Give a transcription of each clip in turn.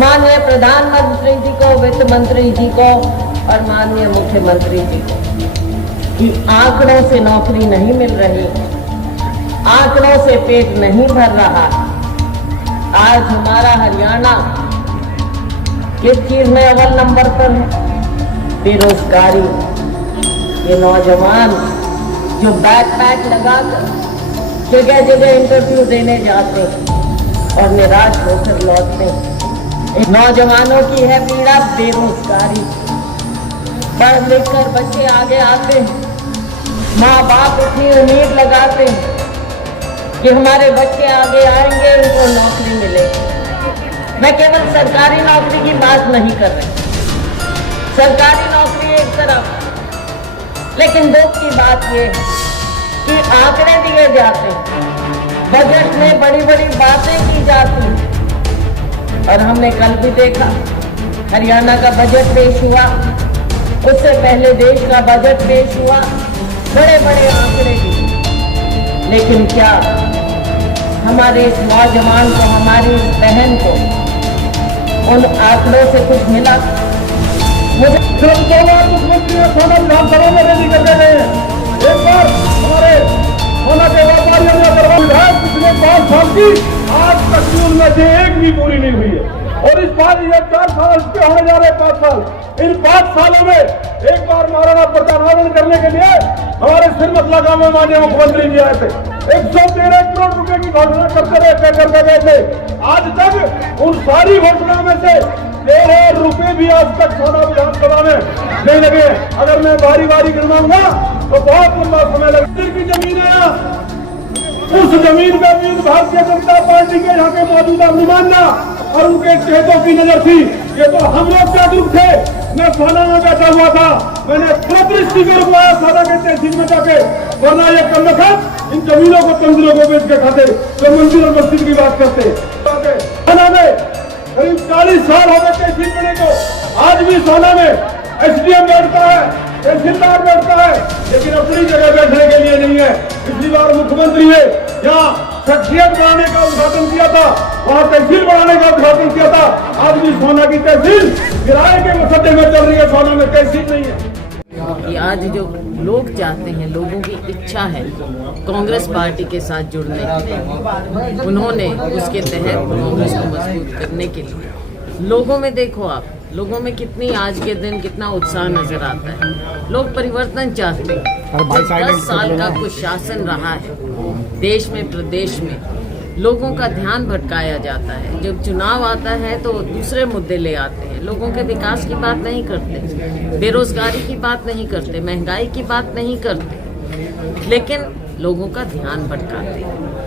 माननीय प्रधानमंत्री जी को, वित्त मंत्री जी को और माननीय मुख्यमंत्री जी को कि आंकड़ों से नौकरी नहीं मिल रही, आंकड़ों से पेट नहीं भर रहा। आज हमारा हरियाणा किस चीज में अव्वल नंबर पर है? बेरोजगारी। ये नौजवान जो बैकपैक लगाकर जगह जगह इंटरव्यू देने जाते और निराश होकर लौटते हैं। नौजवानों की है पीड़ा बेरोजगारी। पढ़ लिख कर बच्चे आगे आते हैं, माँ बाप इतनी उम्मीद लगाते हैं कि हमारे बच्चे आगे आएंगे, उनको नौकरी मिलेगी। मैं केवल सरकारी नौकरी की बात नहीं कर रही, सरकारी नौकरी एक तरफ, लेकिन दुख की बात यह है कि आंकड़े दिए जाते हैं, बजट में बड़ी बड़ी बातें की जाती हैं। और हमने कल भी देखा हरियाणा का बजट पेश हुआ, उससे पहले देश का बजट पेश हुआ, बड़े बड़े आंकड़े दिए। लेकिन क्या हमारे इस नौजवान को, हमारी इस बहन को उन आंकड़ों से कुछ मिला? मुझे मुख्यमंत्री सोना विधानसभा में रैली करके गए हैं। एक बार हमारे सोना के व्यापारियों ने विधायक पिछले 5 साल की आज तक की उनमें से एक भी पूरी नहीं हुई है। और इस बार ये 4 साल इसके होने जा रहे 5 साल। इन 5 सालों में एक बार महाराणा प्रताप करने के लिए हमारे सिरमसला गांव में माननीय मुख्यमंत्री जी आए थे। 113 करोड़ रुपए की घोषणा करके गए थे। आज तक उन सारी घोषणाओं में से 13 रुपए भी आज तक सोना विधानसभा में नहीं लगे। अगर मैं बारी बारी गिनवाऊंगा तो बहुत लंबा समय लगेगा। की जमीन है, उस जमीन पे भारतीय जनता पार्टी के यहाँ के मौजूदा नुमाइंदा और उनके चेहरों की नजर थी। ये तो हम लोग जागरूक थे। मैं सोना में बैठा हुआ था, मैंने तुरंत स्टीकर बुलाया सोना के तहसील में जाके, वरना ये कम वक्त इन जमीनों को तंजीरों को बेच के खाते जो मंदिर और मस्जिद की बात करते। सोना में करीब 40 साल हो गए तहसील बने को। आज भी सोना में एसडीएम बैठता है, तहसीलदार बैठता है, लेकिन अपनी जगह बैठने के लिए नहीं है। पिछली बार मुख्यमंत्री ने यहाँ शख्सियत बढ़ाने का उद्घाटन किया था, वहाँ तहसील बढ़ाने का उद्घाटन किया था। आज भी सोना की तहसील किराए के मसले में चल रही है, सोना में तहसील नहीं है। कि आज जो लोग चाहते हैं, लोगों की इच्छा है कांग्रेस पार्टी के साथ जुड़ने की, उन्होंने उसके तहत कांग्रेस को मजबूत करने के लिए लोगों में, देखो आप लोगों में कितनी आज के दिन कितना उत्साह नजर आता है। लोग परिवर्तन चाहते हैं। 10 साल का कुशासन रहा है देश में, प्रदेश में, लोगों का ध्यान भटकाया जाता है। जब चुनाव आता है तो दूसरे मुद्दे ले आते हैं, लोगों के विकास की बात नहीं करते, बेरोजगारी की बात नहीं करते, महंगाई की बात नहीं करते, लेकिन लोगों का ध्यान भटकाते हैं।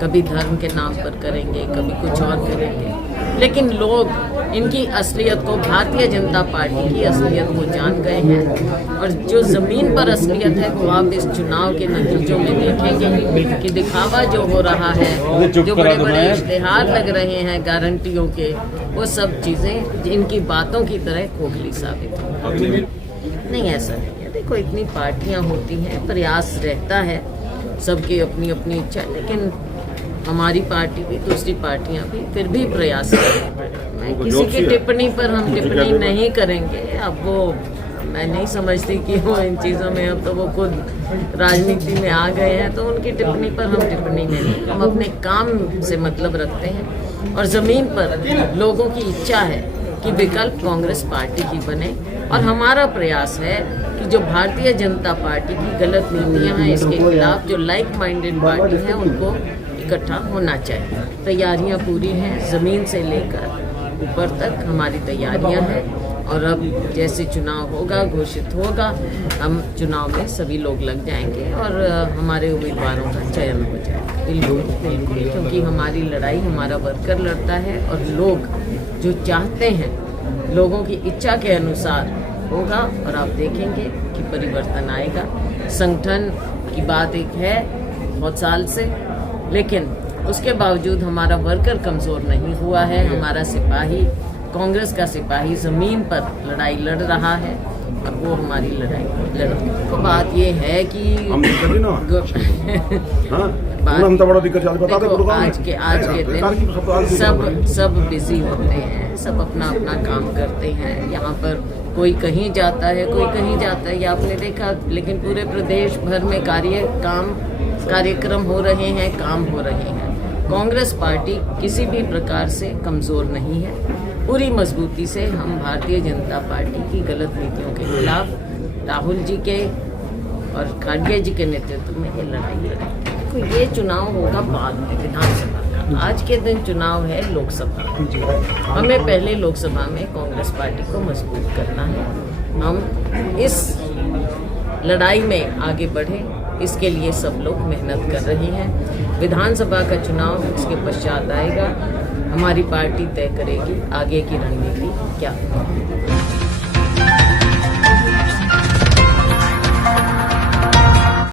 कभी धर्म के नाम पर करेंगे, कभी कुछ और करेंगे, लेकिन लोग इनकी असलियत को, भारतीय जनता पार्टी की असलियत को जान गए हैं। और जो जमीन पर असलियत है वो आप इस चुनाव के नतीजों में देखेंगे कि दिखावा जो हो रहा है, जो बड़े बड़े इश्तेहार लग रहे हैं गारंटियों के, वो सब चीजें इनकी बातों की तरह खोखली साबित होंगी। नहीं, ऐसा नहीं है। देखो, इतनी पार्टियां होती हैं, प्रयास रहता है, सबकी अपनी अपनी इच्छा, लेकिन हमारी पार्टी भी, दूसरी पार्टियां भी फिर भी प्रयास करें। मैं किसी की टिप्पणी पर हम टिप्पणी नहीं करेंगे। अब वो मैं नहीं समझती कि वो इन चीज़ों में, अब तो वो खुद राजनीति में आ गए हैं, तो उनकी टिप्पणी पर हम टिप्पणी नहीं। हम अपने काम से मतलब रखते हैं और ज़मीन पर लोगों की इच्छा है कि विकल्प कांग्रेस पार्टी की बने। और हमारा प्रयास है कि जो भारतीय जनता पार्टी की गलत नीतियाँ हैं, इसके खिलाफ जो लाइक माइंडेड पार्टी हैं उनको इकट्ठा होना चाहिए। तैयारियां पूरी हैं, ज़मीन से लेकर ऊपर तक हमारी तैयारियां हैं। और अब जैसे चुनाव होगा, घोषित होगा, हम चुनाव में सभी लोग लग जाएंगे और हमारे उम्मीदवारों का चयन हो जाएगा। बिल्कुल बिल्कुल, क्योंकि हमारी लड़ाई हमारा वर्कर लड़ता है और लोग जो चाहते हैं, लोगों की इच्छा के अनुसार होगा और आप देखेंगे कि परिवर्तन आएगा। संगठन की बात एक है बहुत साल से, लेकिन उसके बावजूद हमारा वर्कर कमज़ोर नहीं हुआ है। हमारा सिपाही, कांग्रेस का सिपाही ज़मीन पर लड़ाई लड़ रहा है और वो हमारी लड़ाई। तो बात ये है कि हम दिक्कत ही ना हाँ हम तो बड़ा दिक्कत बता दे देखो, आज के दिन सब बिजी होते हैं, सब अपना अपना काम करते हैं। यहाँ पर कोई कहीं जाता है, कोई कहीं जाता है, ये आपने देखा। लेकिन पूरे प्रदेश भर में कार्यक्रम हो रहे हैं, काम हो रहे हैं। कांग्रेस पार्टी किसी भी प्रकार से कमज़ोर नहीं है। पूरी मजबूती से हम भारतीय जनता पार्टी की गलत नीतियों के खिलाफ राहुल जी के और खड़गे जी के नेतृत्व में ये लड़ाई लड़ेंगे। तो ये चुनाव होगा बाद में, विधानसभा का। आज के दिन चुनाव है लोकसभा। हमें पहले लोकसभा में कांग्रेस पार्टी को मजबूत करना है। हम इस लड़ाई में आगे बढ़े, इसके लिए सब लोग मेहनत कर रहे हैं। विधानसभा का चुनाव इसके पश्चात आएगा। हमारी पार्टी तय करेगी आगे की रणनीति क्या है।